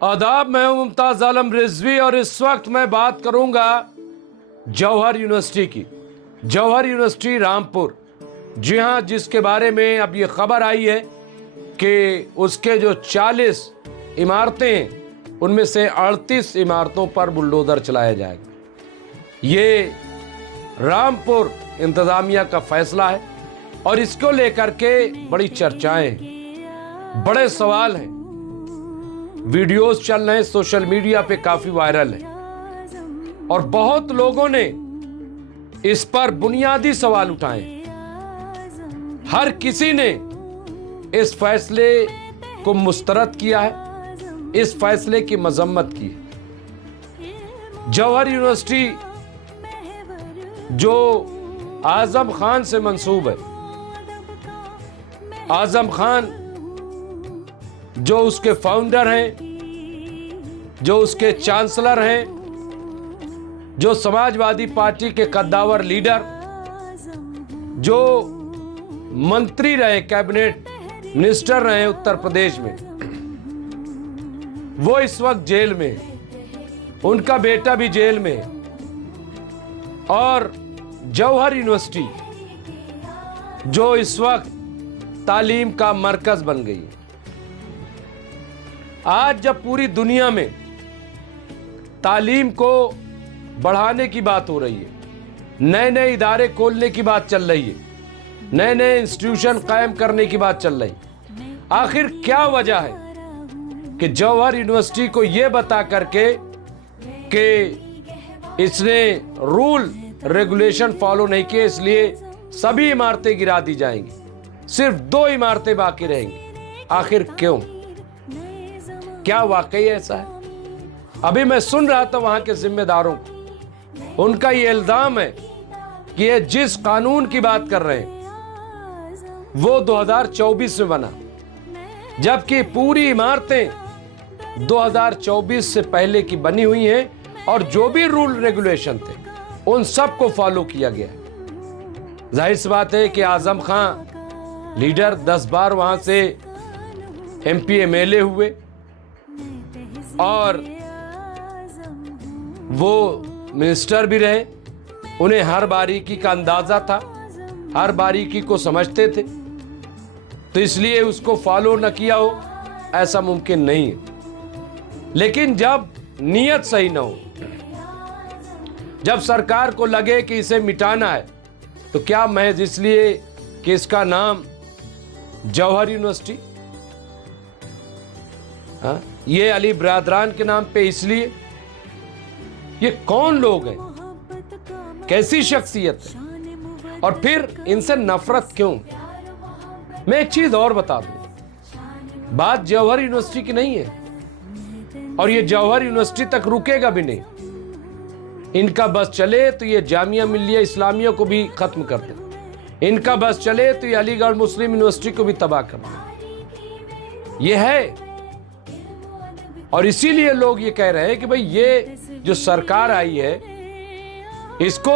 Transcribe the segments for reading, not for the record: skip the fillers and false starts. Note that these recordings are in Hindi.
आदाब, मैं हूं मुमताज आलम रिजवी और इस वक्त मैं बात करूंगा जौहर यूनिवर्सिटी की। जौहर यूनिवर्सिटी रामपुर, जी हां, जिसके बारे में अब ये खबर आई है कि उसके जो 40 इमारतें हैं उनमें से 38 इमारतों पर बुलडोजर चलाया जाएगा। ये रामपुर इंतजामिया का फैसला है और इसको लेकर के बड़ी चर्चाएं हैं, बड़े सवाल हैं, वीडियोस चल रहे हैं, सोशल मीडिया पे काफी वायरल है और बहुत लोगों ने इस पर बुनियादी सवाल उठाए। हर किसी ने इस फैसले को मुस्तरद किया है, इस फैसले की मजम्मत की है। जौहर यूनिवर्सिटी जो आजम खान से मंसूब है, आजम खान जो उसके फाउंडर हैं, जो उसके चांसलर हैं, जो समाजवादी पार्टी के कद्दावर लीडर, जो मंत्री रहे, कैबिनेट मिनिस्टर रहे उत्तर प्रदेश में, वो इस वक्त जेल में है, उनका बेटा भी जेल में है। और जौहर यूनिवर्सिटी जो इस वक्त तालीम का मरकज बन गई है। आज जब पूरी दुनिया में तालीम को बढ़ाने की बात हो रही है, नए नए इदारे खोलने की बात चल रही है, नए नए इंस्टीट्यूशन कायम करने की बात चल रही है, आखिर क्या वजह है कि जौहर यूनिवर्सिटी को यह बता करके कि इसने रूल रेगुलेशन फॉलो नहीं किए इसलिए सभी इमारतें गिरा दी जाएंगी, सिर्फ 2 इमारतें बाकी रहेंगी? आखिर क्यों? क्या वाकई ऐसा है? अभी मैं सुन रहा था वहां के जिम्मेदारों को, उनका ये इल्जाम है कि ये जिस कानून की बात कर रहे हैं वो 2024 में बना, जबकि पूरी इमारतें 2024 से पहले की बनी हुई हैं और जो भी रूल रेगुलेशन थे उन सबको फॉलो किया गया। जाहिर सी बात है कि आजम खान लीडर 10 बार वहां से MP MLA हुए और वो मिनिस्टर भी रहे, उन्हें हर बारीकी का अंदाजा था, हर बारीकी को समझते थे, तो इसलिए उसको फॉलो न किया हो ऐसा मुमकिन नहीं है। लेकिन जब नीयत सही ना हो, जब सरकार को लगे कि इसे मिटाना है, तो क्या महज इसलिए कि इसका नाम जौहर यूनिवर्सिटी, ये अली ब्रादरान के नाम पे, इसलिए? ये कौन लोग हैं, कैसी शख्सियत है और फिर इनसे नफरत क्यों? मैं एक चीज और बता दूं, बात जौहर यूनिवर्सिटी की नहीं है और ये जौहर यूनिवर्सिटी तक रुकेगा भी नहीं। इनका बस चले तो ये जामिया मिल्लिया इस्लामिया को भी खत्म कर दे, इनका बस चले तो ये अलीगढ़ मुस्लिम यूनिवर्सिटी को भी तबाह कर दे। ये है और इसीलिए लोग ये कह रहे हैं कि भाई ये जो सरकार आई है इसको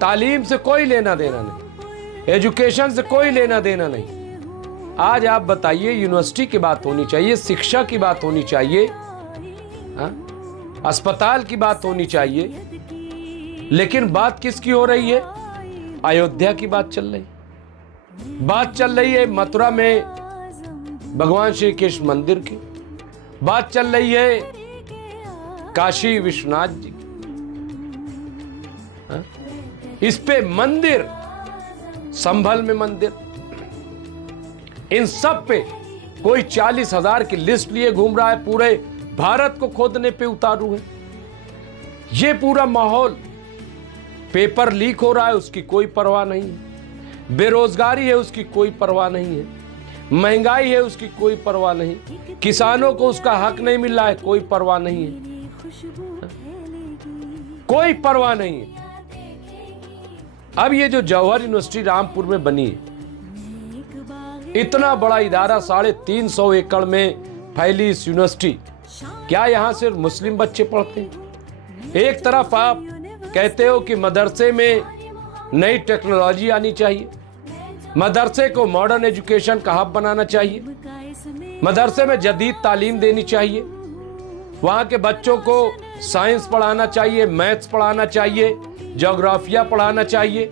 तालीम से कोई लेना देना नहीं, एजुकेशन से कोई लेना देना नहीं। आज आप बताइए, यूनिवर्सिटी की बात होनी चाहिए, शिक्षा की बात होनी चाहिए, अस्पताल की बात होनी चाहिए, लेकिन बात किसकी हो रही है? अयोध्या की बात चल रही, बात चल रही है मथुरा में भगवान श्री कृष्ण मंदिर की, बात चल रही है काशी विश्वनाथ जी की। इस पे मंदिर, संभल में मंदिर, इन सब पे कोई 40,000 की लिस्ट लिए घूम रहा है, पूरे भारत को खोदने पे उतारू है। ये पूरा माहौल, पेपर लीक हो रहा है उसकी कोई परवाह नहीं है, बेरोजगारी है उसकी कोई परवाह नहीं है, महंगाई है उसकी कोई परवाह नहीं, किसानों को उसका हक नहीं मिल रहा है, कोई परवाह नहीं है, कोई परवाह नहीं है। अब ये जो जौहर यूनिवर्सिटी रामपुर में बनी है, इतना बड़ा इदारा, 350 एकड़ में फैली इस यूनिवर्सिटी, क्या यहां सिर्फ मुस्लिम बच्चे पढ़ते हैं? एक तरफ आप कहते हो कि मदरसे में नई टेक्नोलॉजी आनी चाहिए, मदरसे को मॉडर्न एजुकेशन का हब बनाना चाहिए, मदरसे में जदीद तालीम देनी चाहिए, वहाँ के बच्चों को साइंस पढ़ाना चाहिए, मैथ्स पढ़ाना चाहिए, ज्योग्राफिया पढ़ाना चाहिए,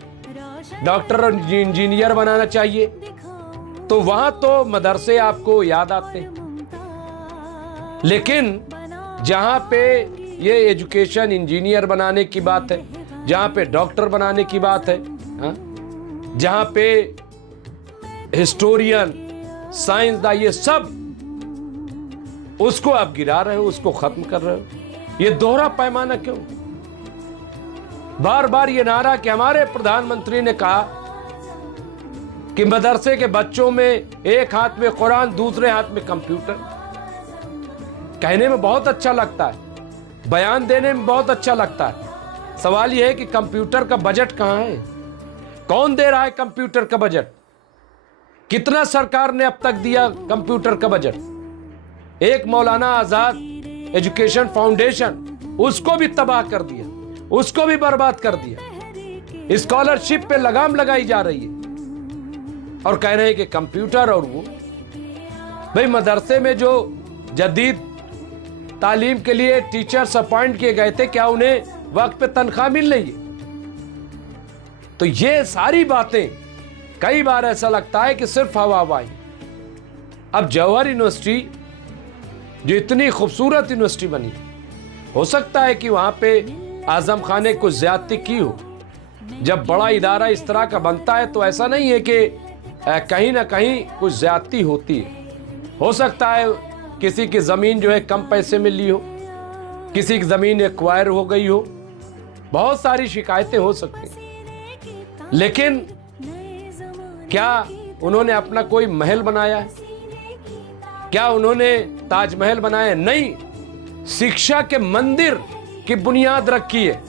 डॉक्टर और इंजीनियर बनाना चाहिए, तो वहाँ तो मदरसे आपको याद आते हैं। लेकिन जहाँ पे ये एजुकेशन इंजीनियर बनाने की बात है, जहाँ पे डॉक्टर बनाने की बात है, जहाँ पे हिस्टोरियन, साइंसदान, ये सब, उसको आप गिरा रहे हो, उसको खत्म कर रहे हो। ये दोहरा पैमाना क्यों? बार बार ये नारा कि हमारे प्रधानमंत्री ने कहा कि मदरसे के बच्चों में एक हाथ में कुरान, दूसरे हाथ में कंप्यूटर। कहने में बहुत अच्छा लगता है, बयान देने में बहुत अच्छा लगता है। सवाल यह है कि कंप्यूटर का बजट कहां है? कौन दे रहा है कंप्यूटर का बजट? कितना सरकार ने अब तक दिया कंप्यूटर का बजट? एक मौलाना आजाद एजुकेशन फाउंडेशन, उसको भी तबाह कर दिया, उसको भी बर्बाद कर दिया। स्कॉलरशिप पे लगाम लगाई जा रही है और कह रहे हैं कि कंप्यूटर और वो। भाई, मदरसे में जो जदीद तालीम के लिए टीचर्स अपॉइंट किए गए थे, क्या उन्हें वक्त पे तनख्वाह मिल रही है? तो ये सारी बातें, कई बार ऐसा लगता है कि सिर्फ हवा हवाई। अब जौहर यूनिवर्सिटी जो इतनी खूबसूरत यूनिवर्सिटी बनी, हो सकता है कि वहां पे आजम खान ने कुछ ज्यादती की हो। जब बड़ा इदारा इस तरह का बनता है तो ऐसा नहीं है कि कहीं ना कहीं कुछ ज्यादती होती है। हो सकता है किसी की जमीन जो है कम पैसे में ली हो, किसी की जमीन एक्वायर हो गई हो, बहुत सारी शिकायतें हो सकती हैं। लेकिन क्या उन्होंने अपना कोई महल बनाया है? क्या उन्होंने ताजमहल बनाया? नहीं, शिक्षा के मंदिर की बुनियाद रखी है।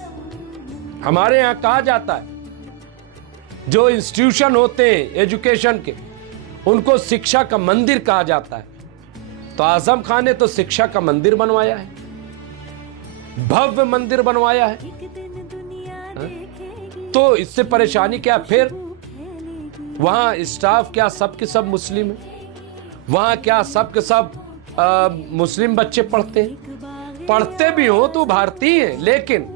हमारे यहां कहा जाता है जो इंस्टीट्यूशन होते हैं एजुकेशन के, उनको शिक्षा का मंदिर कहा जाता है। तो आजम खान ने तो शिक्षा का मंदिर बनवाया है, भव्य मंदिर बनवाया है। तो इससे परेशानी क्या? फिर वहां स्टाफ क्या सब के सब मुस्लिम है? वहां क्या सब के सब मुस्लिम बच्चे पढ़ते हैं? पढ़ते भी हो तो भारतीय हैं। लेकिन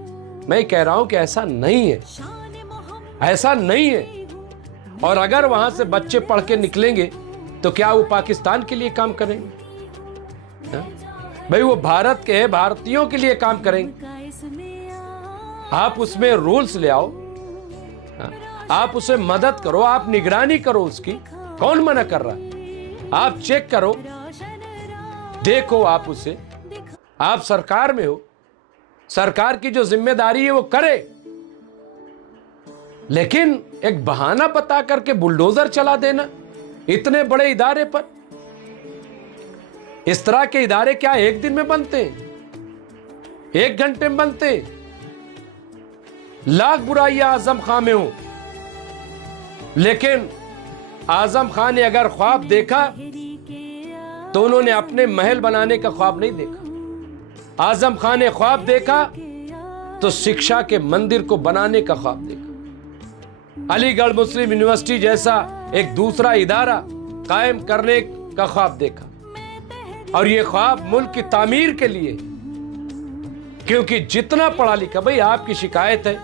मैं कह रहा हूं कि ऐसा नहीं है, ऐसा नहीं है। और अगर वहां से बच्चे पढ़ के निकलेंगे तो क्या वो पाकिस्तान के लिए काम करेंगे? भाई, वो भारत के भारतीयों के लिए काम करेंगे। आप उसमें रूल्स ले आओ, आप उसे मदद करो, आप निगरानी करो उसकी। कौन मना कर रहा है? आप चेक करो, देखो, आप उसे, आप सरकार में हो, सरकार की जो जिम्मेदारी है वो करे। लेकिन एक बहाना बता करके बुलडोजर चला देना इतने बड़े इदारे पर। इस तरह के इदारे क्या एक दिन में बनते हैं? एक घंटे में बनते हैं? लाख बुराइयां आजम खान में हो, लेकिन आजम खान ने अगर ख्वाब देखा तो उन्होंने अपने महल बनाने का ख्वाब नहीं देखा। आजम खान ने ख्वाब देखा तो शिक्षा के मंदिर को बनाने का ख्वाब देखा। अलीगढ़ मुस्लिम यूनिवर्सिटी जैसा एक दूसरा इदारा कायम करने का ख्वाब देखा। और ये ख्वाब मुल्क की तामीर के लिए, क्योंकि जितना पढ़ा लिखा, भाई आपकी शिकायत है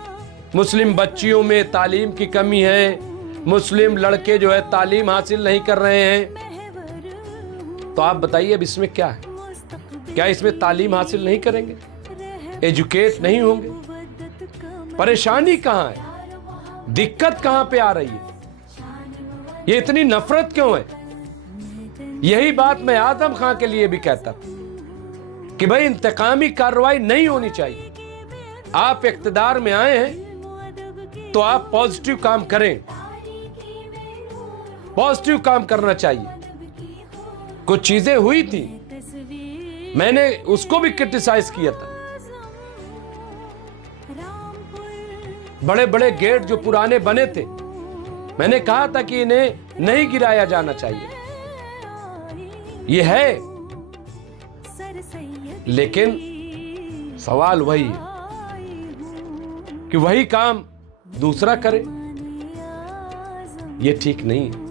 मुस्लिम बच्चियों में तालीम की कमी है, मुस्लिम लड़के जो है तालीम हासिल नहीं कर रहे हैं, तो आप बताइए अब इसमें क्या है? क्या इसमें तालीम हासिल नहीं करेंगे? एजुकेट नहीं होंगे? परेशानी कहां है? दिक्कत कहां पे आ रही है? ये इतनी नफरत क्यों है? यही बात मैं आजम खान के लिए भी कहता कि भाई इंतकामी कार्रवाई नहीं होनी चाहिए। आप इख्तिदार में आए हैं तो आप पॉजिटिव काम करें, पॉजिटिव काम करना चाहिए। कुछ चीजें हुई थी, मैंने उसको भी क्रिटिसाइज किया था। बड़े बड़े गेट जो पुराने बने थे, मैंने कहा था कि इन्हें नहीं गिराया जाना चाहिए। ये है, लेकिन सवाल वही है कि वही काम दूसरा करे। ये ठीक नहीं है।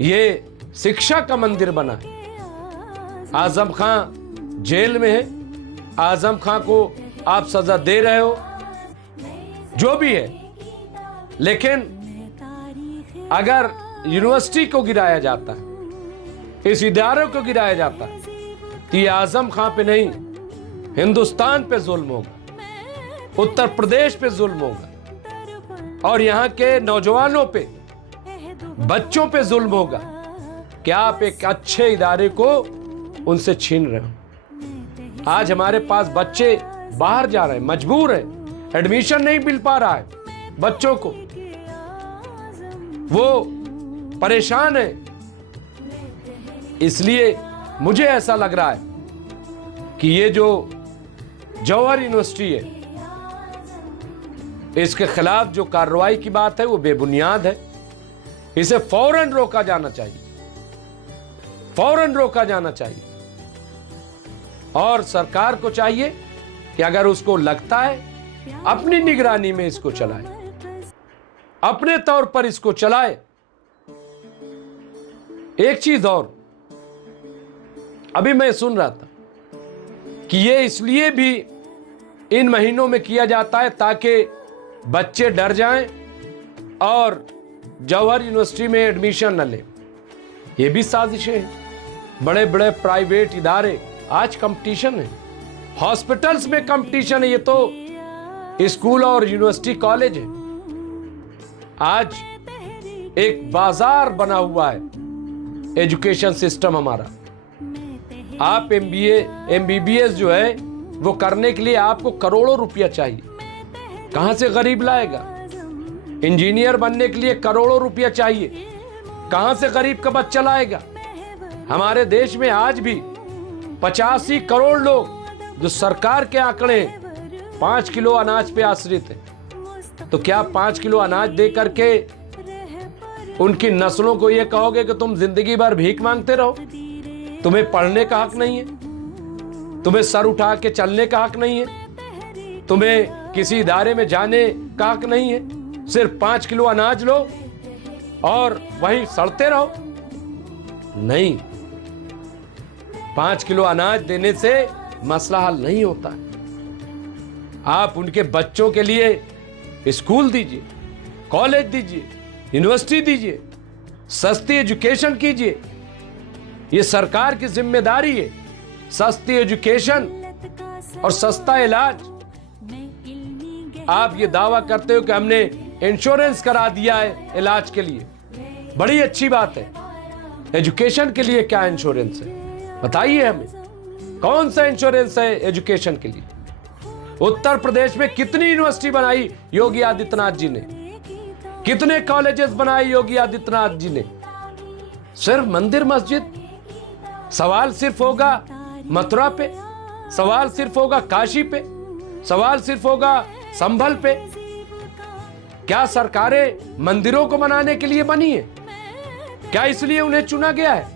ये शिक्षा का मंदिर बना है। आजम खान जेल में है, आजम खां को आप सजा दे रहे हो, जो भी है, लेकिन अगर यूनिवर्सिटी को गिराया जाता है, इस इदारे को गिराया जाता है, तो ये आजम खां पे नहीं, हिंदुस्तान पे जुल्म होगा, उत्तर प्रदेश पे जुल्म होगा और यहाँ के नौजवानों पे, बच्चों पे जुल्म होगा कि आप एक अच्छे इदारे को उनसे छीन रहे हो। आज हमारे पास बच्चे बाहर जा रहे हैं, मजबूर हैं, एडमिशन नहीं मिल पा रहा है बच्चों को, वो परेशान है। इसलिए मुझे ऐसा लग रहा है कि ये जो जौहर यूनिवर्सिटी है, इसके खिलाफ जो कार्रवाई की बात है वो बेबुनियाद है। इसे फौरन रोका जाना चाहिए, फौरन रोका जाना चाहिए। और सरकार को चाहिए कि अगर उसको लगता है अपनी निगरानी में इसको चलाए, अपने तौर पर इसको चलाए। एक चीज और, अभी मैं सुन रहा था कि ये इसलिए भी इन महीनों में किया जाता है ताकि बच्चे डर जाएं और जौहर यूनिवर्सिटी में एडमिशन न लें। ये भी साजिशें हैं। बड़े बड़े प्राइवेट इदारे, आज कंपटीशन है, हॉस्पिटल्स में कंपटीशन है, ये तो स्कूल और यूनिवर्सिटी कॉलेज है। आज एक बाजार बना हुआ है एजुकेशन सिस्टम हमारा। आप MBA MBBS जो है वो करने के लिए आपको करोड़ों रुपया चाहिए, कहां से गरीब लाएगा? इंजीनियर बनने के लिए करोड़ों रुपया चाहिए, कहां से गरीब का बच्चा लाएगा? हमारे देश में आज भी 85 करोड़ लोग जो सरकार के आंकड़े 5 किलो अनाज पे आश्रित है। तो क्या 5 किलो अनाज दे करके उनकी नस्लों को ये कहोगे कि तुम जिंदगी भर भीख मांगते रहो? तुम्हें पढ़ने का हक नहीं है, तुम्हें सर उठा के चलने का हक नहीं है, तुम्हें किसी इदारे में जाने का हक नहीं है। सिर्फ 5 किलो अनाज लो और वहीं सड़ते रहो? नहीं, 5 किलो अनाज देने से मसला हल नहीं होता है। आप उनके बच्चों के लिए स्कूल दीजिए, कॉलेज दीजिए, यूनिवर्सिटी दीजिए, सस्ती एजुकेशन कीजिए। ये सरकार की जिम्मेदारी है, सस्ती एजुकेशन और सस्ता इलाज। आप ये दावा करते हो कि हमने इंश्योरेंस करा दिया है इलाज के लिए, बड़ी अच्छी बात है। एजुकेशन के लिए क्या इंश्योरेंस है बताइए हमें, कौन सा इंश्योरेंस है एजुकेशन के लिए? उत्तर प्रदेश में कितनी यूनिवर्सिटी बनाई योगी आदित्यनाथ जी ने, कितने कॉलेजेस बनाए योगी आदित्यनाथ जी ने? सिर्फ मंदिर मस्जिद? सवाल सिर्फ होगा मथुरा पे, सवाल सिर्फ होगा काशी पे, सवाल सिर्फ होगा संभल पे। क्या सरकारें मंदिरों को बनाने के लिए बनी है? क्या इसलिए उन्हें चुना गया है?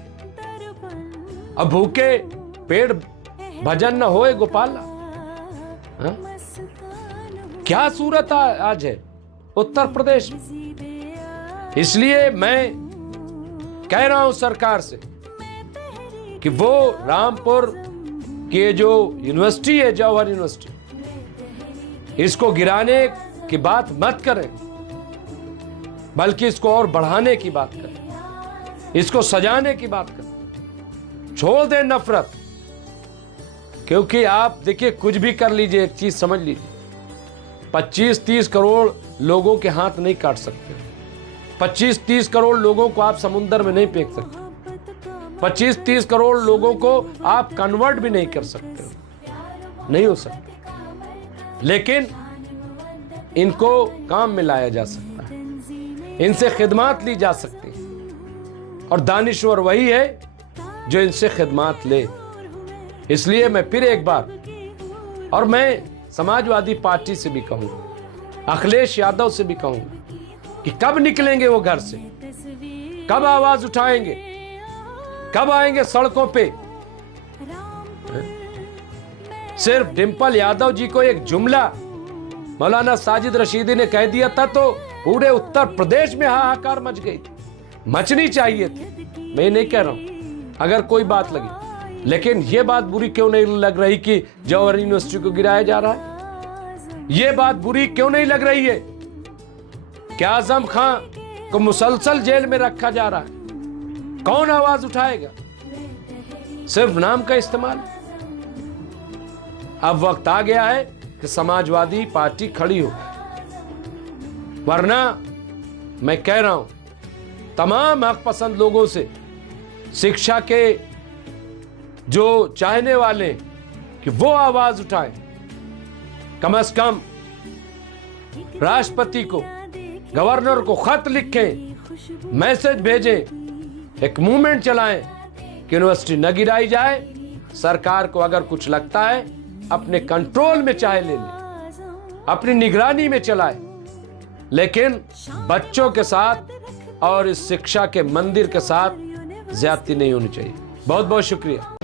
अब भूखे पेड़ भजन न होए गोपाला। हा? क्या सूरत आज है उत्तर प्रदेश में? इसलिए मैं कह रहा हूं सरकार से कि वो रामपुर की जो यूनिवर्सिटी है, जौहर यूनिवर्सिटी, इसको गिराने की बात मत करें, बल्कि इसको और बढ़ाने की बात करें, इसको सजाने की बात करें। छोड़ दें नफरत, क्योंकि आप देखिए कुछ भी कर लीजिए, एक चीज समझ लीजिए, 25-30 करोड़ लोगों के हाथ नहीं काट सकते, 25-30 करोड़ लोगों को आप समुद्र में नहीं फेंक सकते, 25-30 करोड़ लोगों को आप कन्वर्ट भी नहीं कर सकते, नहीं हो सकता। लेकिन इनको काम में लाया जा सकता है, इनसे खिदमत ली जा सकती है, और दानिश्वर वही है जो इनसे खिदमत ले। इसलिए मैं फिर एक बार, और मैं समाजवादी पार्टी से भी कहूंगा, अखिलेश यादव से भी कहूंगा कि कब निकलेंगे वो घर से, कब आवाज उठाएंगे, कब आएंगे सड़कों पे? सिर्फ डिंपल यादव जी को एक जुमला मौलाना साजिद रशीदी ने कह दिया था तो पूरे उत्तर प्रदेश में हाहाकार मच गई थी, मचनी चाहिए थी। मैं नहीं कह रहा हूं, अगर कोई बात लगी लेकिन ये बात बुरी क्यों नहीं लग रही कि जौहर यूनिवर्सिटी को गिराया जा रहा है? ये बात बुरी क्यों नहीं लग रही है कि आजम खां को मुसलसल जेल में रखा जा रहा है? कौन आवाज उठाएगा? सिर्फ नाम का इस्तेमाल। अब वक्त आ गया है कि समाजवादी पार्टी खड़ी हो, वरना मैं कह रहा हूं तमाम हक पसंद लोगों से, शिक्षा के जो चाहने वाले कि वो आवाज उठाएं, कम से कम राष्ट्रपति को, गवर्नर को खत लिखें, मैसेज भेजें, एक मूवमेंट चलाएं कि यूनिवर्सिटी न गिराई जाए। सरकार को अगर कुछ लगता है अपने कंट्रोल में चाहे ले ले, अपनी निगरानी में चलाए, लेकिन बच्चों के साथ और इस शिक्षा के मंदिर के साथ ज्यादती नहीं होनी चाहिए। बहुत बहुत शुक्रिया।